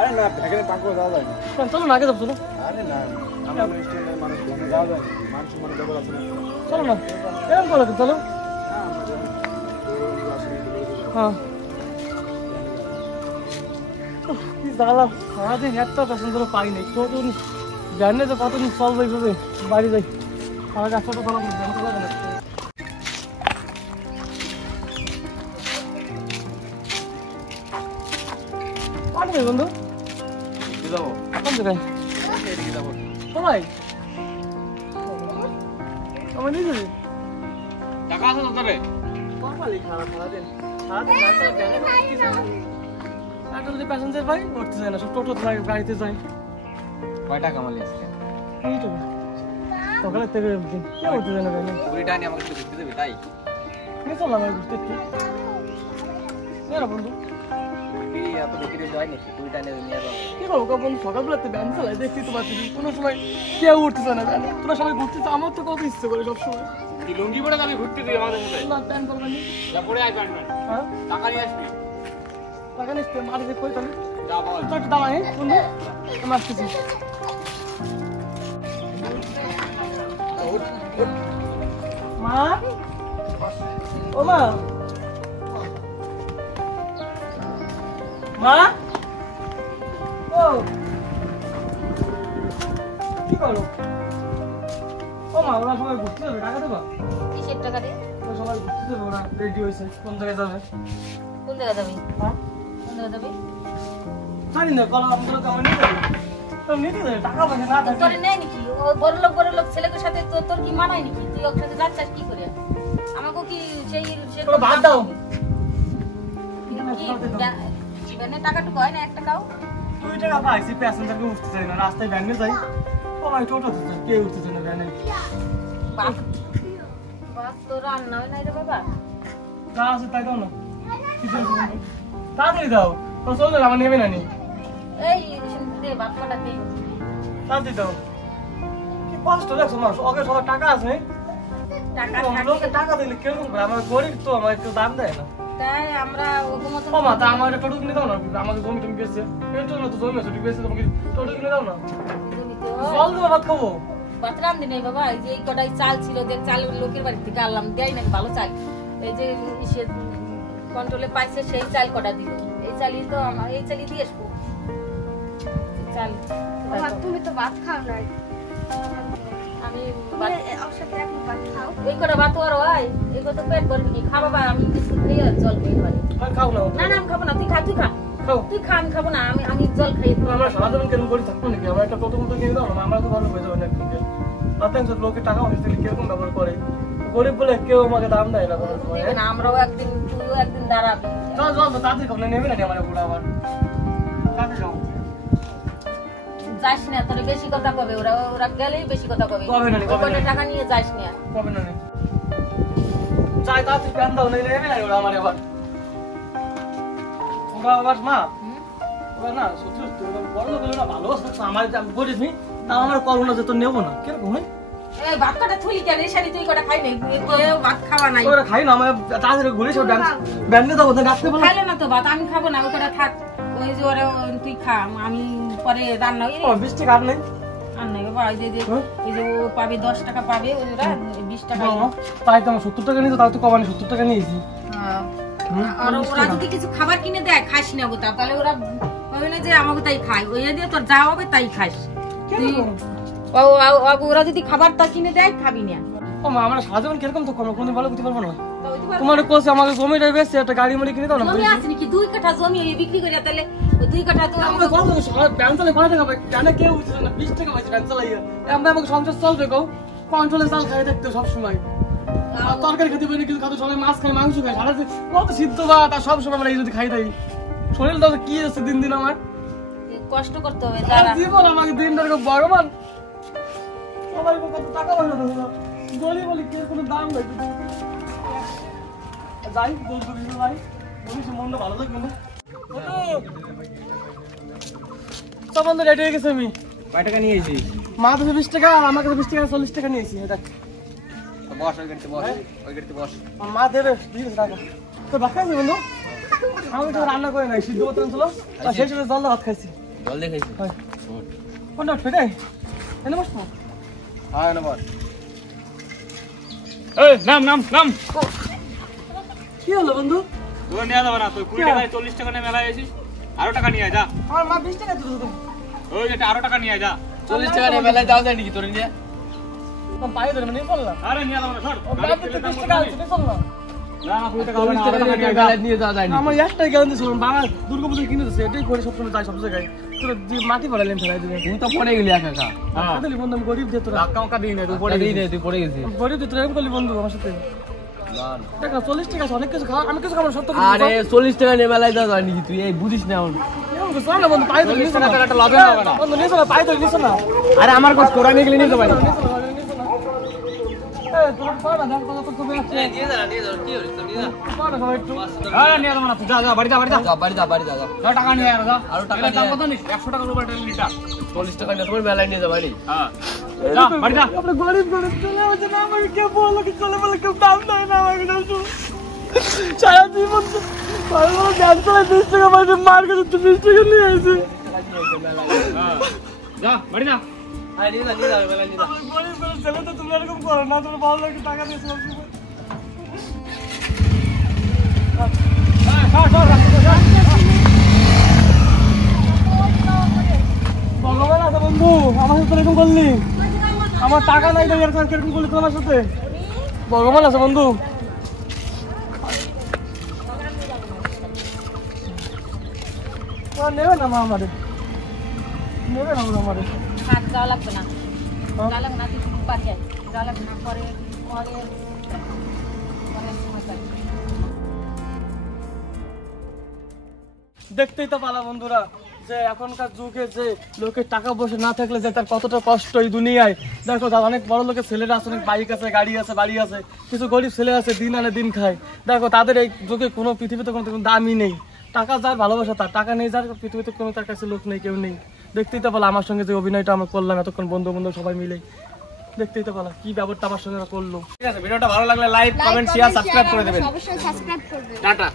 আরে না এখানে পাঁকুড়া যাওয়া যায় না। চলো না আগে যাবো। চলো আরে না আমার স্টুডেন্ট মানুষ যাওয়া যায় না, মানুষ মানে দেবল আছে না। চলো না এরকম করো চলো। হ্যাঁ কি জ্বালা, সারাদিন একটা প্যাসেঞ্জারও পাই নাই। কতদিন জানি তো কতদিন চলবে এইভাবে বাড়ি যাই। আমার কাছে তো ভালো যাবে না। বন্ধু যাবো কোন জায়গায়? এদিকে যাবো। সবাই আমার নিজে টাকা আছে তো তোরে? কপালি খারাপ, সারাদিন যদি প্যাসেঞ্জার পাই উঠতে যায় না, সব টোটো যায়, গাড়িতে যায়। কয় টাকা মালি আজকে? সকালের থেকে কে উঠতে যায় না গাড়ি? 20 টাকা নিয়ে আমাকে একটু দেখতে দেবে তাই? নিয়ে চললাম আমি ঘুরতে একটু। বন্ধু কি এত বিক্রি যায় নাকি? 20 টাকা নিয়ে যাবো। কি করবো বন্ধু, সকালবেলাতে ব্যান চালাই দেখছি তো পাচ্ছি কোনো সময় কেউ উঠতেছে না ব্যানে। তোরা সবাই ঘুরতেছে, আমার তো কত ইচ্ছে করে সব সময়। কি লুঙ্গি পরে যাবি ঘুরতে দিই আমাদের সাথে? না প্যান্ট করবেন যা পরে আই প্যান্ট। হ্যাঁ টাকা নিয়ে আসবি। টাকা নিচ্ছে মাঠে কই তাহলে যা বল। তো একটু দাঁড়াই বন্ধু, আমি আসতেছি। মা ও মা, মা ও কি করো? ও মা ওরা সবাই ঘুরতে যাবে, টাকা দেবা? কিসের টাকা দিয়ে? ওরা সবাই ঘুরতে যাবে, ওরা রেডি হয়েছে। কোন জায়গায় যাবে? কোন জায়গা যাবি? হ্যাঁ কোন জায়গা যাবি? জানি না, কলা আমগুলো তো আমার নিতে যাবে। তো নিতে যাবে, টাকা পয়সা না তোর থাকে। নেই নাকি? ও বড় লোক ছেলেদের সাথে তোর কি মানায় নাকি? তুই ওর সাথে যাচ্ছিস কি করে? আমাকে কি সেই তোরা বাদ দাও। ব্যানে টাকাটুকু হয় না, 1 টাকাও? 2 টাকা পাইছি, প্যাসেঞ্জারকে উঠতে চাই না, রাস্তায় ভ্যানে যাই সবাই টোটো দিচ্ছে, কেউ উঠতেছে না ভ্যানে। বাস তোর রান্না হয় নাই রে বাবা? যা আছে তাই দাও না, তাড়াতাড়ি দাও। তো চল যাবে, আমার নেবে না নি। এই দে ভাত কটা দে। তাড়াতাড়ি দাও। কি কষ্ট দেখছো মানুষ, ওকে সবার টাকা আছে, টাকা লোকে টাকা দিলে কেউ করবে? আমার গরিব তো, আমার একটু দাম দেয় না। তাই আমরা ওরকম মতো ও মা, তা আমার একটা টোটো কিনে দাও না, আমাকে জমি টমি বেচছে। এই জন্য তো জমি আছে, বেচছে, তোমাকে টোটো কিনে দাও না। জল দেবো, ভাত খাবো। বাতরাম দিনে বাবা, এই যে এই কটাই চাল ছিল, দেখ চাল লোকের বাড়ি থেকে আনলাম, দেয় নাকি ভালো চাল? এই যে সে কন্ট্রোলে পাইছে সেই চাল কটা দিল, এই চালই তো আমার, এই চালই দিয়ে আসবো চাল। তুমি তো ভাত খাও না, আমি ওর সাথে এখন ভাত খাও। এই কটা ভাত আর হয়, এই কত পেট ভরবি কি? খা বাবা, আমি বিস্কুট খেয়ে আর জল খেয়ে পারি। আর খাও না, না না আমি খাবো না, তুই খা, তুই খা, খাও। তুই খা, আমি খাবো না, আমি জল খাই। আমরা সাধারণ কেন করে থাকবো নাকি? আমরা একটা টোটো মতো কিনে দাও না, আমরা তো ভালো হয়ে যাবো না। একটু লোকের টাকা অফিস থেকে কিরকম ব্যবহার করে, গরিব বলে কেউ আমাকে দাম দেয় না কোনো সময়। দেবে না, আমরাও একদিন, তুইও একদিন দাঁড়াবি। চল চল তো তাড়াতাড়ি খাও, নেবে না আমার পুরো আবার তাড়াতাড়ি খাও। যাস না, তোর বেশি কথা কবে, ওরা ওরা গেলেই বেশি কথা কবে। কবে না, কবে না। টাকা নিয়ে যাস না। কবে না চাই তাড়াতাড়ি প্যান দাও, নেবে না ওরা আমার আবার। ওরা আবার মা, ওরা না সত্যি সত্যি বড় লোক হলো না, ভালো আছে আমার, বলিস নি তাও আমার করোনা যে তোর নেবো না, কিরকম হয়? এই ভাত কটা থুলি কেন? এই শাড়ি তুই কটা খাই নাই, ভাত খাওয়া নাই। ওরা খাই না, আমার তাড়াতাড়ি ঘুরে সব ব্যান্ডে যাবো, রাখতে বলো। খাইলো না তো ভাত, আমি খাবো না, ওই কটা থাক। ওই যে ওরা তুই খা, আমি পরে রান্না 20 টাকা আর নেই। আর নাই বাবা, এই যে এই যে ও পাবে 10 টাকা পাবে, ওরা 20 টাকা। তাই তো আমার 70 টাকা নিয়েছে, তাও তো কমানি 70 টাকা নিয়েছি। আর ওরা যদি কিছু খাবার কিনে দেয় খাস না গোটা, তাহলে ওরা হবে না যে আমাকে তাই খায়, ওই দিয়ে তোর যা হবে তাই খাস। ওরা যদি খাবারটা কিনে দেয় খাবি না। ও মা, আমরা সাধারণ কিরকম তো কোনো কোনো ভালো বুঝতে পারবো না। তোমার কোসে আমাকে জমিটা বেচছে, একটা গাড়ি মারি কিনে দাও না। জমি আছে নাকি? 2 কাঠা জমি বিক্রি করে, তাহলে ওই 2 কাঠা তো আমরা কত ব্যাংক চালাই 5 টাকা পাই, কেন কেউ উঠছে না? 20 টাকা পাইছি ব্যাংক চালাইয়া। আমরা আমাকে সংসার চলবে গো, কন্ট্রোলে চাল খাই থাকতে সব সময়। তরকারি খেতে পারি কিছু, খাতে সবাই মাছ খাই, মাংস খাই, সারা কত সিদ্ধ ভাত আর সব সময় আমরা এই যদি খাই তাই শরীরটা কি আছে দিন দিন আমার। কষ্ট করতে হবে। জীবন আমাকে দিনটা ভগবান সবাই কত টাকা পয়সা দেবো না, গলি বলি কে কোনো দাম নেই। যাই বলতো ভাই, বলিস মনটা ভালো থাকবে না। সব বন্ধু রেডি হয়ে গেছে। আমি কয় টাকা নিয়েছি? মা তো 20 টাকা আর আমার কাছে 20 টাকা 40 টাকা নিয়েছি। এটা বস ওই গাড়িতে বস ওই গাড়িতে বস আমার মা দেবে দিয়েছে টাকা তো ভাত খাইছি বন্ধু আমি তো রান্না করে নাই সিদ্ধ করতে ছিল আর সেই সাথে জল ভাত খাইছি জল দিয়ে খাইছি কোনটা ফেটে এনে বসবো হ্যাঁ না বস এই নাম নাম নাম কি হলো বন্ধু তোর নিয়ে যাবে না তুই 20 টাকায় 40 টাকা নিয়ে মেলায় আসিস আরো টাকা নিয়ে আয় যা আমার মা 20 টাকা দিল তো ওই যেটা আরো টাকা নিয়ে আয় যা 40 টাকা নিয়ে মেলায় যাওয়া যায় নাকি তোর নিয়ে তোমার পায়ে ধরে মানে বললাম আরে নিয়ে যাবে না সর ও বাদ দিতে 20 টাকা আছে চল না না 20 টাকা হবে না আরো টাকা নিয়ে আয় যা নিয়ে যাওয়া যায় আমার একটাই গ্যারান্টি ছিল বাবা দুর্গাপূজা কিনে দিচ্ছে এটাই করে সবসময় তাই সব জায়গায় তোর মাটি ফেলাইলেন ফেলাই দিলে তুই তো পড়ে গেলি একা একা খালি বন্ধু আমি গরিব দিয়ে তোরা টাকা টাকা দিই না তুই পড়ে গেলি তুই পড়ে গেছিস গরিব দিয়ে তোরা এরকম করলি বন্ধু আমার সাথে না টাকা 40 টাকা আছে, অনেক কিছু খাওয়া আমি কিছু খাবো সত্য আরে 40 টাকা নিয়ে মেলায় যাওয়া যায় নাকি তুই এই বুঝিস না এখন চল না বন্ধু পায়ে ধরে নিছ না একটা লাভে হবে না বন্ধু নিছ না পায়ে ধরে নিছ না আরে আমার কাছে কোরা নিয়ে গেলে নিয়ে যাবে এই তোর পাড়া দাম কত কমে আছে নিয়ে যা কি হইছে তো নিয়ে যা পাড়া খাও একটু আরে নিয়ে যাবে না তুই যা যা বাড়ি যা বাড়ি যা যা টাকা নিয়ে আয় যা আরো টাকা এটার দাম নিয়ে কত নিস 100 টাকা রুপে লিটার 40 টাকা নিয়ে তোমার মেলায় নিয়ে যা বাড়ি হ্যাঁ যা বাড়ি যা আমরা গরিব গরিব চলে যাচ্ছে না আমাকে কে বললো কি চলে বলে কেউ দাম দেয় না আমাকে দাম সারা জীবন ভালো গান চলে 20 টাকা পাইছে মার কাছে তো 20 টাকা নিয়ে আইছে হ্যাঁ যা বাড়ি যা আরে নিয়ে যা মেলায় নিয়ে যা আমার গরিব গরিব ছেলে তো তুমি এরকম করো না তুমি ভালো লাগে টাকা দিয়ে সব ভগবান আছে বন্ধু আমার সাথে এরকম করলি আমার টাকা নাই তাই এরকম কিরকম করলি তোমার সাথে ভগবান আছে বন্ধু নেবে না মা আমারে নেবে না আমারে হাত যাওয়া লাগবে না যাওয়া লাগবে না তুই বাড়ি আয় যাওয়া লাগবে না পরে পরে পরে সময় পাই দেখতেই তো পালা বন্ধুরা যে এখনকার যুগে যে লোকের টাকা পয়সা না থাকলে যে তার কতটা কষ্ট এই দুনিয়ায় দেখো দাদা অনেক বড় লোকের ছেলেরা আছে অনেক বাইক আছে গাড়ি আছে বাড়ি আছে কিছু গরিব ছেলে আছে দিন আনে দিন খায় দেখো তাদের এই যুগে কোনো পৃথিবীতে কোনো দামই নেই টাকা যার ভালোবাসা তার টাকা নেই যার পৃথিবীতে কোনো তার কাছে লোক নেই কেউ নেই দেখতেই তো পালা আমার সঙ্গে যে অভিনয়টা আমরা করলাম এতক্ষণ বন্ধু বন্ধু সবাই মিলে দেখতেই তো পালা কি ব্যাপারটা আমার সঙ্গে করলো ঠিক আছে ভিডিওটা ভালো লাগলে লাইক কমেন্ট শেয়ার সাবস্ক্রাইব করে দেবেন অবশ্যই সাবস্ক্রাইব করবেন টাটা